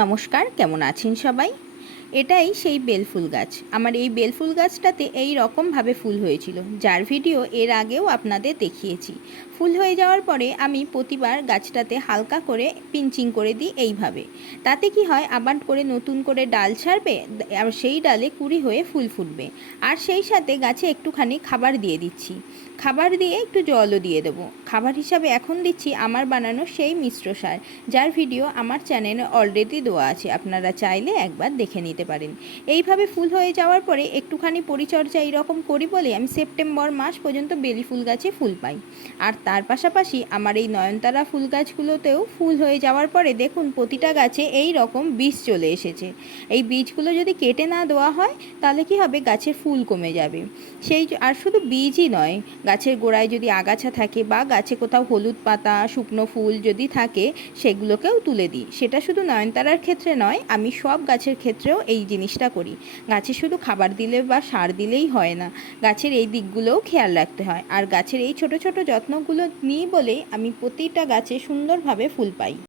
নমস্কার, কেমন আছেন সবাই? এটাই সেই বেলফুল গাছ। আমার এই বেলফুল গাছটাতে এই রকমভাবে ফুল হয়েছিল, যার ভিডিও এর আগেও আপনাদের দেখিয়েছি। ফুল হয়ে যাওয়ার পরে আমি প্রতিবার গাছটাতে হালকা করে পিঞ্চিং করে দিই এইভাবে। তাতে কি হয়, আবার করে নতুন করে ডাল ছাড়বে, আর সেই ডালে কুঁড়ি হয়ে ফুল ফুটবে। আর সেই সাথে গাছে একটুখানি খাবার দিয়ে দিচ্ছি, খাবার দিয়ে একটু জলও দিয়ে দেবো। খাবার হিসাবে এখন দিচ্ছি আমার বানানো সেই মিশ্র সার, যার ভিডিও আমার চ্যানেলে অলরেডি দেওয়া আছে, আপনারা চাইলে একবার দেখে নিতে পারেন। এইভাবে ফুল হয়ে যাওয়ার পরে একটুখানি পরিচর্যা এইরকম করি বলে আমি সেপ্টেম্বর মাস পর্যন্ত বেলি ফুল গাছে ফুল পাই। আর তার পাশাপাশি আমার এই নয়নতারা ফুল গাছগুলোতেও ফুল হয়ে যাওয়ার পরে দেখুন প্রতিটা গাছে এই রকম বীজ চলে এসেছে। এই বীজগুলো যদি কেটে না দেওয়া হয় তাহলে কি হবে, গাছের ফুল কমে যাবে। আর শুধু বীজই নয়, গাছের গোড়ায় যদি আগাছা থাকে বা গাছে কোথাও হলুদ পাতা, শুকনো ফুল যদি থাকে, সেগুলোকেও তুলে দিই। সেটা শুধু নয়নতারার ক্ষেত্রে নয়, আমি সব গাছের ক্ষেত্রেও এই জিনিসটা করি। গাছে শুধু খাবার দিলে বা সার দিলেই হয় না, গাছের এই দিকগুলোও খেয়াল রাখতে হয়। আর গাছের এই ছোট ছোট যত্নগুলো নিই বলেই আমি প্রতিটা গাছে সুন্দরভাবে ফুল পাই।